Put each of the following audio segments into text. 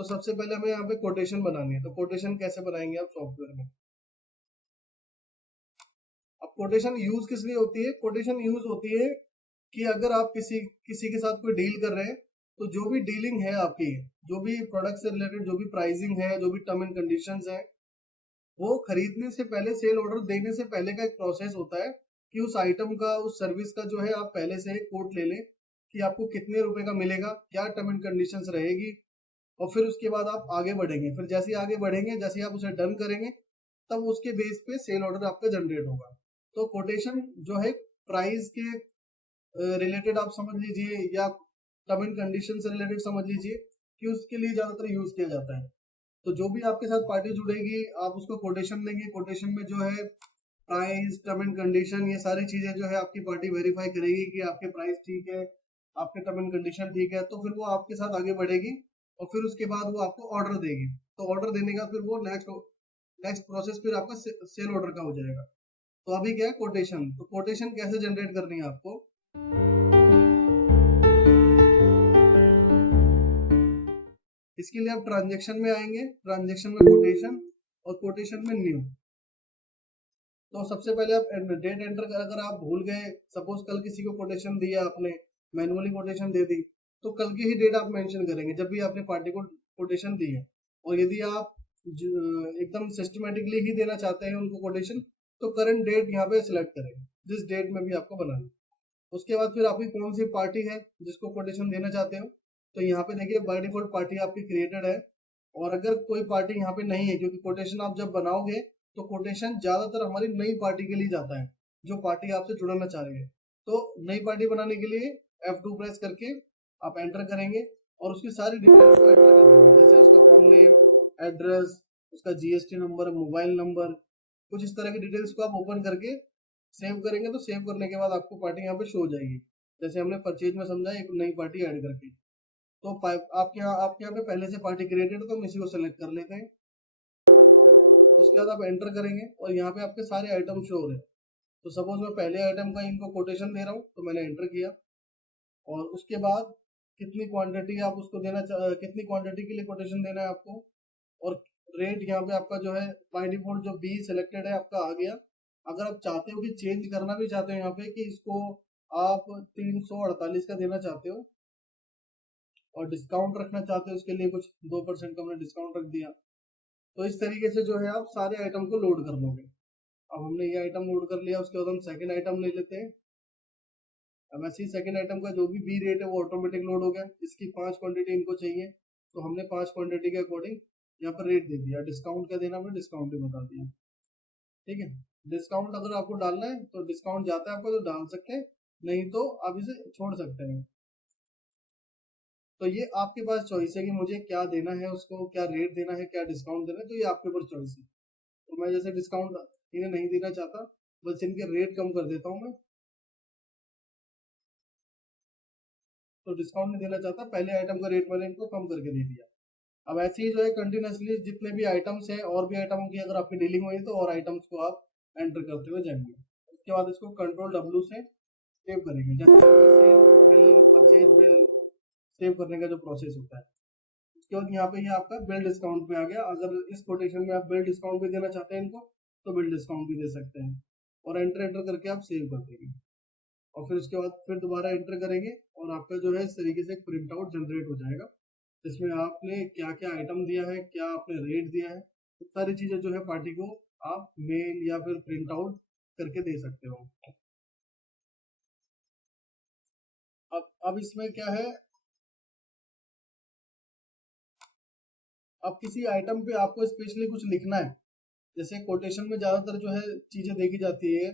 तो सबसे पहले हमें यहाँ पे कोटेशन बनानी है। तो कोटेशन कैसे बनाएंगे आप सॉफ्टवेयर में? अब कोटेशन यूज किस लिए होती है? कोटेशन यूज होती है कि अगर आप किसी किसी के साथ कोई डील कर रहे हैं, तो जो भी डीलिंग है आपकी, जो भी प्रोडक्ट से रिलेटेड जो भी प्राइसिंग है, जो भी टर्म एंड कंडीशंस है, वो खरीदने से पहले, सेल ऑर्डर देने से पहले का एक प्रोसेस होता है कि उस आइटम का, उस सर्विस का जो है आप पहले से एक कोट ले लें कि आपको कितने रुपए का मिलेगा, क्या टर्म एंड कंडीशंस रहेगी, और फिर उसके बाद आप आगे बढ़ेंगे। फिर जैसे ही आगे बढ़ेंगे, जैसे ही आप उसे डन करेंगे, तब उसके बेस पे सेल ऑर्डर आपका जनरेट होगा। तो कोटेशन जो है प्राइस के रिलेटेड आप समझ लीजिए, या टर्म एंड कंडीशन से रिलेटेड समझ लीजिए, कि उसके लिए ज्यादातर यूज किया जाता है। तो जो भी आपके साथ पार्टी जुड़ेगी, आप उसको कोटेशन देंगे। कोटेशन में जो है प्राइस, टर्म एंड कंडीशन, ये सारी चीजें जो है आपकी पार्टी वेरीफाई करेगी कि आपके प्राइस ठीक है, आपके टर्म एंड कंडीशन ठीक है, तो फिर वो आपके साथ आगे बढ़ेगी और फिर उसके बाद वो आपको ऑर्डर देगी। तो ऑर्डर देने का फिर वो नेक्स्ट प्रोसेस फिर आपका सेल ऑर्डर का हो जाएगा। तो अभी क्या है कोटेशन। तो कोटेशन कैसे जनरेट करनी है आपको? इसके लिए आप ट्रांजेक्शन में आएंगे, ट्रांजेक्शन में कोटेशन, और कोटेशन में न्यू। तो सबसे पहले आप डेट एंटर, अगर आप भूल गए, सपोज कल किसी को कोटेशन दिया आपने, मैनुअली कोटेशन दे दी, तो कल की ही डेट आप मेंशन करेंगे जब भी आपने पार्टी को कोटेशन दी है। और यदि आप एकदम सिस्टमेटिकली ही देना चाहते हैं उनको कोटेशन, तो करंट डेट यहाँ पे सिलेक्ट करेंगे, जिस डेट में भी आपको बनाना है। उसके बाद फिर आपकी कौन सी पार्टी है जिसको कोटेशन देना चाहते हो, तो यहाँ पे देखिए बाय डिफॉल्ट पार्टी आपकी क्रिएटेड है। और अगर कोई पार्टी यहाँ पे नहीं है, क्योंकि कोटेशन आप जब बनाओगे तो कोटेशन ज्यादातर हमारी नई पार्टी के लिए जाता है, जो पार्टी आपसे जुड़ना चाह रही है। तो नई पार्टी बनाने के लिए F2 प्रेस करके आप एंटर करेंगे और उसकी सारी डिटेल्स को एंटर करेंगे, जैसे उसका फुल नेम, एड्रेस, उसका जीएसटी नंबर, मोबाइल नंबर, कुछ इस तरह की डिटेल्स को आप ओपन करके सेव करेंगे। तो सेव करने के बाद आपको पार्टी यहाँ पे शो हो जाएगी, जैसे हमने परचेज में समझा, एक नई पार्टी ऐड करके। तो आपके यहाँ पे पहले से पार्टी क्रिएटेड है, तो हम इसी को सेलेक्ट कर लेते हैं। उसके बाद आप एंटर करेंगे और यहाँ पे आपके सारे आइटम शो हो रहे हैं। तो सपोज मैं पहले आइटम का इनको कोटेशन दे रहा हूँ, तो मैंने एंटर किया। और उसके बाद कितनी क्वांटिटी आप उसको कितनी क्वांटिटी के लिए कोटेशन देना है आपको, और रेट यहाँ पे आपका जो है बाय डिफॉल्ट जो बी सिलेक्टेड है आपका आ गया। अगर आप चाहते हो कि चेंज करना भी चाहते हो यहाँ पे, कि इसको आप 348 का देना चाहते हो और डिस्काउंट रखना चाहते हो, उसके लिए कुछ 2% का हमने डिस्काउंट रख दिया। तो इस तरीके से जो है आप सारे आइटम को लोड कर लोगे। अब हमने ये आइटम लोड कर लिया, उसके बाद हम सेकंड आइटम ले लेते हैं। अब ऐसे ही सेकंड आइटम का जो भी बी रेट है वो ऑटोमेटिक लोड हो गया। इसकी 5 क्वांटिटी इनको चाहिए, तो हमने 5 क्वांटिटी के अकॉर्डिंग यहाँ पर रेट दे दिया। डिस्काउंट का देना, हमने डिस्काउंट भी बता दिया। ठीक है, डिस्काउंट अगर आपको डालना है तो डिस्काउंट जाता है आपको तो डाल सकते हैं, नहीं तो आप इसे छोड़ सकते हैं। तो ये आपके पास चॉइस है कि मुझे क्या देना है, उसको क्या रेट देना है, क्या डिस्काउंट देना है, तो ये आपके ऊपर चॉइस है। तो मैं जैसे डिस्काउंट इन्हें नहीं देना चाहता, बस इनके रेट कम कर देता हूँ मैं। तो डिस्काउंट नहीं देना चाहता, पहले आइटम का रेट मैंने इनको कम करके दे दिया। अब ऐसे ही जो है कंटिन्यूसली जितने भी आइटम्स हैं, और भी आइटमों की अगर आपकी डीलिंग हुई तो और आइटम्स को आप एंटर करते हुए जाएंगे। उसके बाद इसको कंट्रोल W से सेव करेंगे, जैसे सेव करने का जो प्रोसेस होता है। उसके बाद यहाँ पे ये आपका बिल डिस्काउंट पे आ गया। अगर इस कोटेशन में आप बिल डिस्काउंट भी देना चाहते हैं इनको, तो बिल डिस्काउंट भी दे सकते हैं। और एंटर एंटर करके आप सेव कर देंगे, और फिर उसके बाद फिर दोबारा एंटर करेंगे और आपका जो है इस तरीके से प्रिंट आउट जनरेट हो जाएगा, जिसमें आपने क्या क्या आइटम दिया है, क्या आपने रेट दिया है, तो सारी चीजें जो है पार्टी को आप मेल या फिर प्रिंट आउट करके दे सकते हो। अब इसमें क्या है, अब किसी आइटम पे आपको स्पेशली कुछ लिखना है, जैसे कोटेशन में ज्यादातर जो है चीजें देखी जाती है।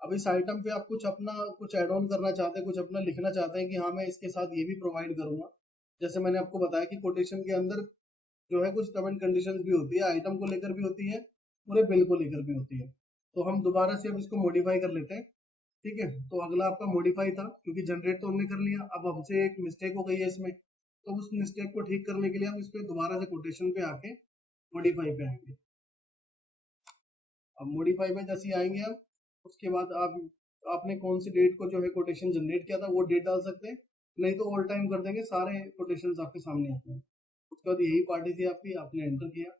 अब इस आइटम पे आप कुछ अपना कुछ ऐड ऑन करना चाहते हैं, कुछ अपना लिखना चाहते हैं कि हाँ मैं इसके साथ ये भी प्रोवाइड करूंगा। जैसे मैंने आपको बताया कि कोटेशन के अंदर जो है कुछ टर्म एंड कंडीशंस भी होती है, आइटम को लेकर भी होती है, पूरे बिल को लेकर भी होती है। तो हम दोबारा से अब इसको मॉडिफाई कर लेते हैं। ठीक है, तो अगला आपका मॉडिफाई था, क्योंकि जनरेट तो हमने कर लिया। अब हमसे एक मिस्टेक हो गई है इसमें, तो उस मिस्टेक को ठीक करने के लिए हम इस पे दोबारा से कोटेशन पे आके मॉडिफाई पे आएंगे। अब मॉडिफाई में जैसे आएंगे हम, उसके बाद आपने कौन सी डेट को जो है कोटेशन जनरेट किया था वो डेट डाल सकते हैं, नहीं तो ऑल टाइम कर देंगे, सारे कोटेशन आपके सामने आते हैं। उसके बाद यही पार्टी थी आपकी, आपने एंटर किया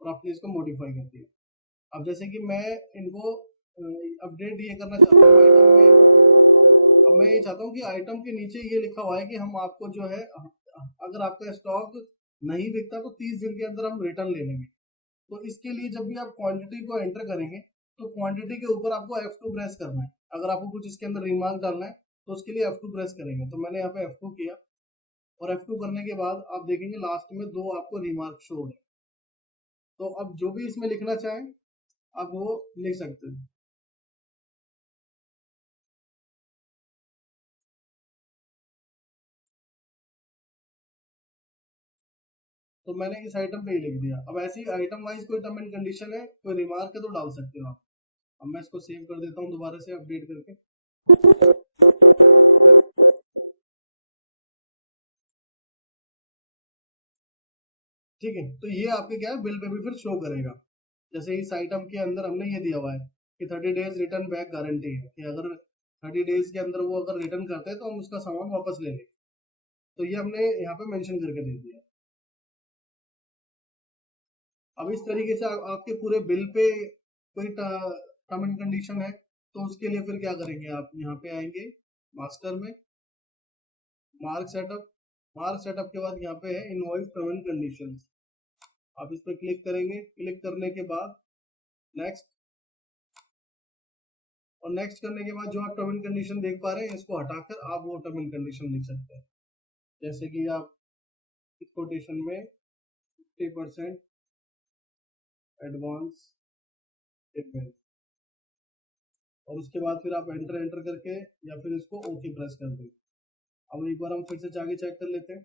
और आपने इसको मॉडिफाई कर दिया। अब जैसे कि मैं इनको अपडेट ये करना चाहता हूँ आइटम में, अब मैं ये चाहता हूँ कि आइटम के नीचे ये लिखा हुआ है कि हम आपको जो है अगर आपका स्टॉक नहीं बिकता तो 30 दिन के अंदर हम रिटर्न ले लेंगे। तो इसके लिए जब भी आप क्वांटिटी को एंटर करेंगे तो क्वांटिटी के ऊपर आपको F2 प्रेस करना है। अगर आपको कुछ इसके अंदर रिमार्क डालना है तो उसके लिए F2 प्रेस करेंगे। तो मैंने यहाँ पे F2 किया और F2 करने के बाद आप देखेंगे लास्ट में 2 आपको रिमार्क शो हो रहे हैं। तो अब जो भी इसमें लिखना चाहें आप वो लिख सकते हैं। तो मैंने इस आइटम पे ही लिख दिया। अब ऐसे ही आइटम वाइज कोई टर्म एंड कंडीशन है, कोई रिमार्क है तो डाल सकते हो आप। अब मैं इसको सेव कर देता हूँ दोबारा से अपडेट करके। ठीक है, तो ये आपके क्या है बिल पे भी फिर शो करेगा। जैसे इस आइटम के अंदर हमने ये दिया हुआ है कि 30 डेज रिटर्न बैक गारंटी है, कि अगर 30 डेज के अंदर वो अगर रिटर्न करते हैं तो हम उसका सामान वापस ले लेंगे। तो ये हमने यहाँ पे मेंशन करके दे दिया। अब इस तरीके से आपके पूरे बिल पे कोई टर्म एंड कंडीशन है तो उसके लिए फिर क्या करेंगे, आप यहाँ पे आएंगे मास्टर में, मार्क सेटअप, मार्क सेटअप के बाद यहाँ पे है इनवॉइस टर्म एंड कंडीशंस। आप इस पर क्लिक करेंगे, क्लिक करने के बाद नेक्स्ट, और नेक्स्ट करने के बाद जो आप टर्म एंड कंडीशन देख पा रहे हैं इसको हटाकर आप वो टर्म एंड कंडीशन लिख सकते हैं। जैसे कि आप इस कोटेशन में 50% एडवांस पेमेंट, और उसके बाद फिर आप एंटर एंटर करके या फिर इसको ओके प्रेस कर दें। अब एक बार हम फिर से आगे चेक कर लेते हैं।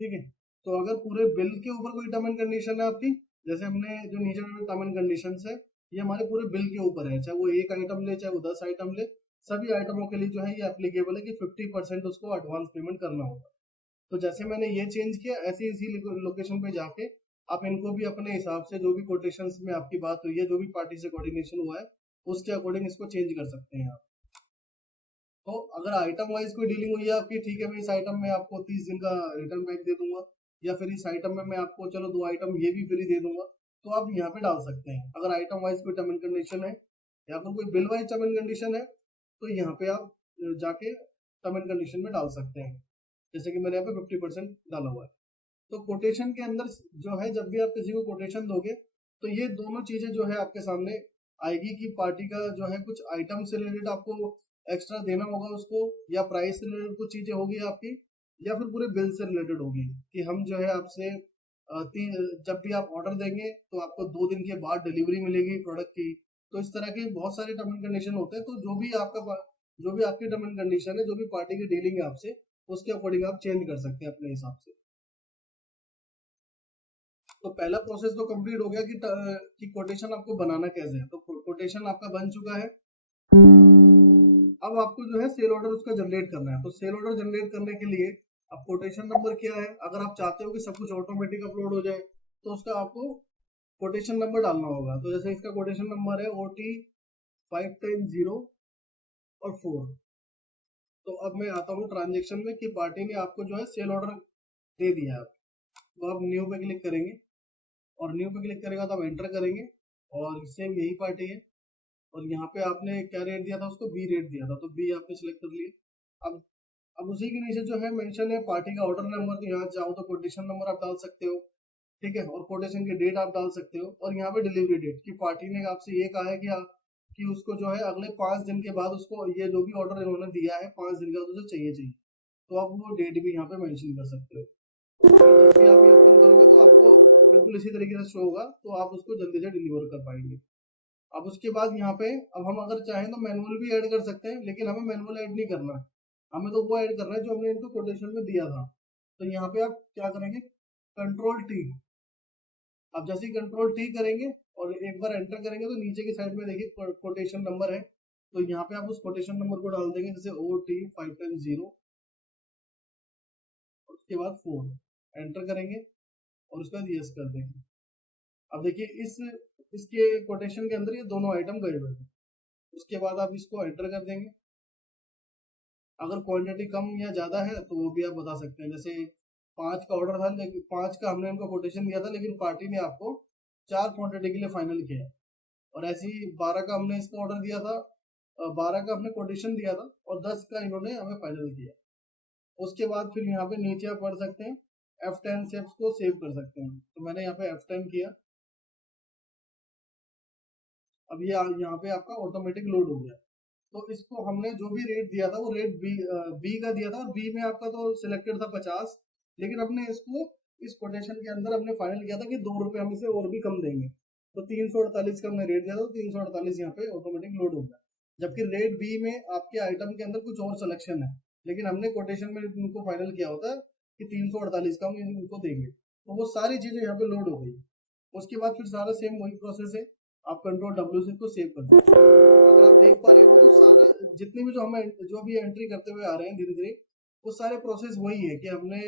ठीक है, तो अगर पूरे बिल के ऊपर कोई टर्म एंड कंडीशन है आपकी, जैसे हमने जो नीचे में टर्म एंड कंडीशन है ये हमारे पूरे बिल के ऊपर है, चाहे वो एक आइटम ले चाहे वो 10 आइटम ले, सभी आइटमों के लिए जो है ये एप्लीकेबल है कि 50% उसको एडवांस पेमेंट करना होगा। तो जैसे मैंने ये चेंज किया ऐसे इसी लोकेशन पे जाके आप इनको भी अपने हिसाब से जो भी कोटेशंस में आपकी बात हुई है, जो भी पार्टी से कोऑर्डिनेशन हुआ है उसके अकॉर्डिंग इसको चेंज कर सकते हैं आप। तो अगर आइटम वाइज कोई डीलिंग हुई है आपकी, ठीक है मैं इस आइटम में आपको 30 दिन का रिटर्न बैक दे दूंगा, या फिर इस आइटम में मैं आपको चलो 2 आइटम ये भी फ्री दे दूंगा, तो आप यहाँ पे डाल सकते हैं। अगर आइटम वाइज कोई टर्म एंड कंडीशन है या फिर कोई bill wise term and condition है तो यहाँ पे आप जाके टर्म एंड कंडीशन में डाल सकते हैं। जैसे कि मैंने यहाँ पे 50% डाला हुआ है। तो कोटेशन के अंदर जो है जब भी आप किसी को कोटेशन दोगे तो ये दोनों चीजें जो है आपके सामने आएगी कि पार्टी का जो है कुछ आइटम से रिलेटेड आपको एक्स्ट्रा देना होगा उसको, या प्राइस से रिलेटेड कुछ चीजें होगी आपकी, या फिर पूरे बिल से रिलेटेड होगी कि हम जो है आपसे जब भी आप ऑर्डर देंगे तो आपको 2 दिन के बाद डिलीवरी मिलेगी प्रोडक्ट की। तो इस तरह के बहुत सारे टर्म एंड कंडीशन होते हैं। तो जो भी आपकी टर्म एंड कंडीशन है, जो भी पार्टी की डीलिंग है आपसे, उसके अकॉर्डिंग आप चेंज कर सकते हैं अपने हिसाब से। तो पहला प्रोसेस तो कंप्लीट हो गया कि कोटेशन आपको बनाना कैसे है। तो कोटेशन आपका बन चुका है। अब आपको जो है सेल ऑर्डर उसका जनरेट करना है। तो सेल ऑर्डर जनरेट करने के लिए अब कोटेशन नंबर क्या है, अगर आप चाहते हो कि सब कुछ ऑटोमेटिक अपलोड हो जाए तो उसका आपको कोटेशन नंबर डालना होगा। तो जैसे इसका कोटेशन नंबर है OT 510 और 4। तो अब मैं आता हूँ ट्रांजेक्शन में कि पार्टी ने आपको जो है सेल ऑर्डर दे दिया है। तो आप न्यू पे क्लिक करेंगे, और न्यू पे क्लिक करेगा तो आप एंटर करेंगे, और सेम यही पार्टी है, और यहाँ पे आपने क्या रेट दिया था उसको बी रेट दिया था, तो बी आपने सिलेक्ट कर लिया। अब उसी के नीचे जो है मेंशन है पार्टी का ऑर्डर नंबर, तो यहाँ जाओ तो कोटेशन नंबर आप डाल सकते हो। ठीक है, और कोटेशन की डेट आप डाल सकते हो, और यहाँ पे डिलीवरी डेट की पार्टी ने आपसे ये कहा है कि उसको जो है अगले 5 दिन के बाद उसको ये जो भी ऑर्डर इन्होंने दिया है 5 दिन का उसे चाहिए चाहिए, तो आप वो डेट भी यहाँ पे मेंशन कर सकते हो। जब भी आप ये ओपन करोगे तो आपको बिल्कुल इसी तरीके से शो होगा, तो आप उसको जल्दी से डिलीवर कर पाएंगे। अब उसके बाद यहाँ पे अब हम अगर चाहें तो मैनुअल भी ऐड कर सकते हैं, लेकिन हमें मैनुअल ऐड नहीं करना है, हमें तो वो ऐड करना है जो हमने इनको कोटेशन में दिया था। तो यहाँ पे आप क्या करेंगे, कंट्रोल टी। अब जैसे ही कंट्रोल टी करेंगे और एक बार एंटर करेंगे तो नीचे की साइड में देखिए कोटेशन नंबर है, तो यहाँ पे आप उस कोटेशन नंबर को डाल देंगे, जैसे OT 510 और उसके बाद 4, एंटर करेंगे और उसके बाद यस कर देंगे। अब देखिए इसके कोटेशन के अंदर ये दोनों आइटम गए हुए हैं। उसके बाद आप इसको एंटर कर देंगे। अगर क्वांटिटी कम या ज्यादा है तो वो भी आप बता सकते हैं। जैसे 5 का ऑर्डर था, लेकिन 5 का हमने इनको कोटेशन दिया था, लेकिन पार्टी ने आपको 4 क्वांटिटी के लिए फाइनल किया। और ऐसे ही 12 का हमने इसको ऑर्डर दिया था, 12 का हमने कोटेशन दिया था और 10 का इन्होंने हमें फाइनल किया। उसके बाद फिर यहाँ पे नीचे आप पढ़ सकते हैं F10 से को सेव कर सकते हैं। तो मैंने यहाँ पे F10 किया। अब ये यहाँ पे आपका ऑटोमेटिक लोड हो गया। तो इसको हमने जो भी रेट दिया था वो रेट बी का दिया था, और बी में आपका तो सिलेक्टेड था 50, लेकिन हमने इसको इस कोटेशन के अंदर हमने फाइनल किया था कि 2 रुपए हम इसे और भी कम देंगे। तो 348 का हमने रेट दिया था, तो 348 यहाँ पे ऑटोमेटिक लोड हो गया। जबकि रेट बी में आपके आइटम के अंदर कुछ और सिलेक्शन है, लेकिन हमने कोटेशन में इनको फाइनल किया होता है कि 348 का हम इनको देंगे। तो वो सारी चीजें यहाँ पे लोड हो गई। उसके बाद फिर सारा सेम वही प्रोसेस है, आप कंट्रोल डब्ल्यू से इसको सेव कर दो। अगर आप देख पा रहे हो तो सारा जितने भी जो भी एंट्री करते हुए आ रहे हैं धीरे धीरे, वो सारे प्रोसेस वही है कि हमने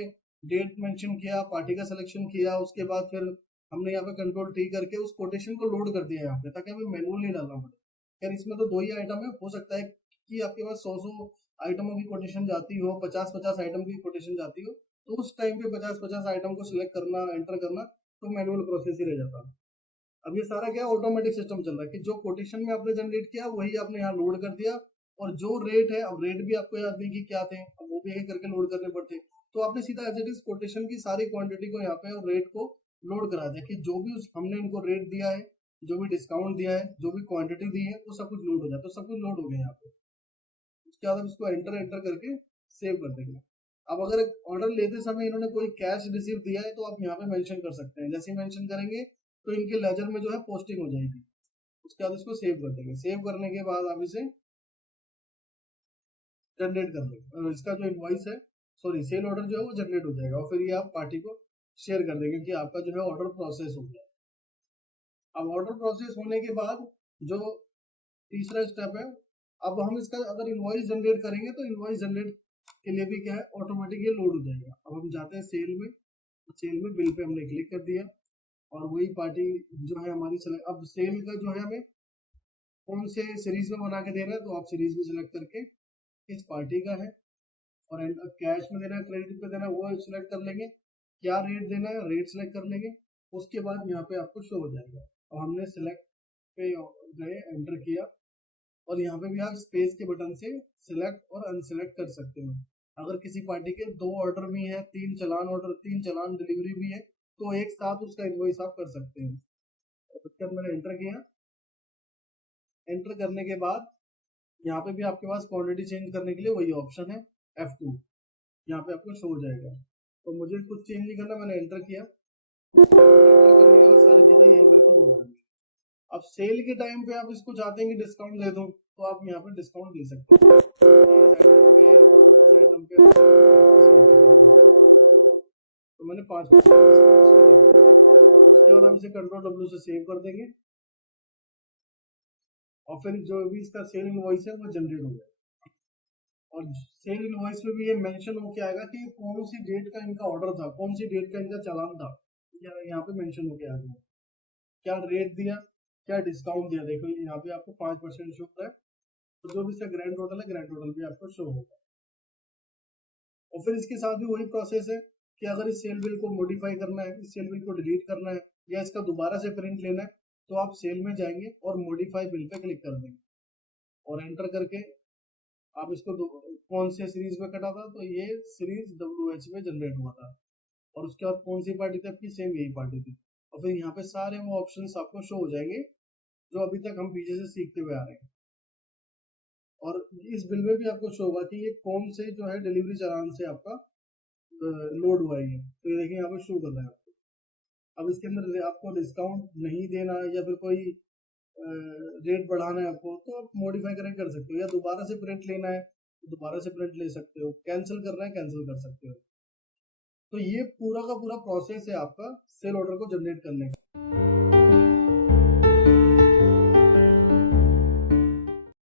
डेट मेंशन किया, पार्टी का सिलेक्शन किया, उसके बाद फिर हमने यहाँ पे कंट्रोल टी करके उस कोटेशन को लोड कर दिया यहाँ पे, ताकि हमें मैनुअल नहीं डालना पड़े। यार इसमें तो 2 ही आइटम है, हो सकता है कि आपके पास 100 आइटमों की कोटेशन जाती हो, 50 आइटम की कोटेशन जाती हो, तो उस टाइम पे 50 आइटम को सिलेक्ट करना, एंटर करना तो मैनुअल प्रोसेस ही रह जाता है। अब ये सारा क्या ऑटोमेटिक सिस्टम चल रहा है कि जो कोटेशन में आपने जनरेट किया वही आपने यहाँ लोड कर दिया, और जो रेट है, अब रेट भी आपको याद नहीं कि क्या थे, अब वो भी यही करके लोड करने पड़ते, तो आपने सीधा एज इट इज कोटेशन की सारी क्वांटिटी को यहाँ पे और रेट को लोड करा दिया कि जो भी हमने इनको रेट दिया है, जो भी डिस्काउंट दिया है, जो भी क्वांटिटी दी है, वो सब कुछ लोड हो जाए। तो सब कुछ लोड हो गया यहाँ पे। उसके बाद हम इसको एंटर एंटर करके सेव कर देंगे। अब अगर ऑर्डर लेते समय इन्होंने कोई कैश रिसीव दिया है तो आप यहाँ पे मेंशन कर सकते हैं। जैसे ही मेंशन करेंगे तो इनके लेजर में जो है पोस्टिंग हो जाएगी। उसके बाद इसको सेव कर देंगे। सेव करने के बाद आप इसे जनरेट कर देंगे और इसका जो इनवॉइस है, सॉरी सेल ऑर्डर जो है वो जनरेट हो जाएगा, और फिर ये आप पार्टी को शेयर कर देंगे कि आपका जो है ऑर्डर प्रोसेस हो गया। अब ऑर्डर प्रोसेस होने के बाद जो तीसरा स्टेप है, अब हम इसका अगर इनवॉइस जनरेट करेंगे तो इनवॉइस जनरेट के लिए भी क्या है, ऑटोमेटिक ये लोड हो जाएगा। अब हम जाते हैं सेल में, सेल में बिल पे हमने क्लिक कर दिया और वही पार्टी जो है हमारी अब सेल का जो है हमें कौन से सीरीज में बना के देना है, तो आप सीरीज में सिलेक्ट करके इस पार्टी का है, और कैश में देना है, क्रेडिट पे देना है, वो सिलेक्ट कर लेंगे। क्या रेट देना है, रेट सिलेक्ट कर लेंगे। उसके बाद यहाँ पे आपको शो हो जाएगा और हमने सिलेक्ट पे गए, एंटर किया, और यहाँ पे भी आप स्पेस के बटन से सिलेक्ट और अनसिलेक्ट कर सकते हो। अगर किसी पार्टी के 2 ऑर्डर भी हैं, 3 चलान ऑर्डर, 3 चलान डिलीवरी भी है, तो एक साथ उसका इनवॉइस आप कर सकते हैं। उसके बाद मैंने एंटर किया। एंटर करने के बाद यहाँ पे भी आपके पास क्वांटिटी चेंज करने के लिए वही ऑप्शन है F2, यहाँ पे आपको शो हो जाएगा। तो मुझे कुछ चेंज नहीं करना, मैंने एंटर किया। अब सेल के टाइम पे आप इसको चाहते हैं कि डिस्काउंट दे दूं, तो आप यहाँ पे डिस्काउंट दे सकते हैं। तो मैंने 5% इसे कंट्रोल डब्ल्यू से सेव कर देंगे, और फिर जो भी इसका सेल इनवॉइस है वो जनरेट हो जाएगा। और सेल इनवॉइस में भी ये मेंशन होके आएगा कि कौन सी डेट का इनका ऑर्डर था, कौन सी डेट का इनका चालान था, यहाँ पे मेंशन होके आ गया। क्या रेट दिया, क्या डिस्काउंट दिया, देखो यहाँ पे आपको 5% शो हो रहा है। तो जो भी इसका ग्रैंड टोटल है, ग्रैंड टोटल भी आपको शो होगा। और फिर इसके साथ भी वही प्रोसेस है कि अगर इस सेल बिल को मॉडिफाई करना है, इस सेल बिल को डिलीट करना है, या इसका दोबारा से प्रिंट लेना है, तो आप सेल में जाएंगे और मॉडिफाई बिल पे क्लिक कर देंगे और एंटर करके आप इसको कौन से सीरीज में कटा था, तो ये सीरीज WH में जनरेट हुआ था। और उसके बाद कौन सी पार्टी थी आपकी, सेम यही पार्टी थी। और फिर यहाँ पे सारे वो ऑप्शंस आपको शो हो जाएंगे जो अभी तक हम पीछे से सीखते हुए आ रहे हैं। और इस बिल में भी आपको शो होगा कि ये कौन से जो है डिलीवरी चालान से आपका लोड हुआ है। तो ये देखिए यहाँ पे शो कर रहा है आपको। अब इसके अंदर आपको डिस्काउंट नहीं देना या फिर कोई रेट बढ़ाना है आपको, तो आप मॉडिफाई करके कर सकते हो, या दोबारा से प्रिंट लेना है तो दोबारा से प्रिंट ले सकते हो, कैंसिल करना है कैंसिल कर सकते हो। तो ये पूरा का पूरा प्रोसेस है आपका सेल ऑर्डर को जनरेट करने का।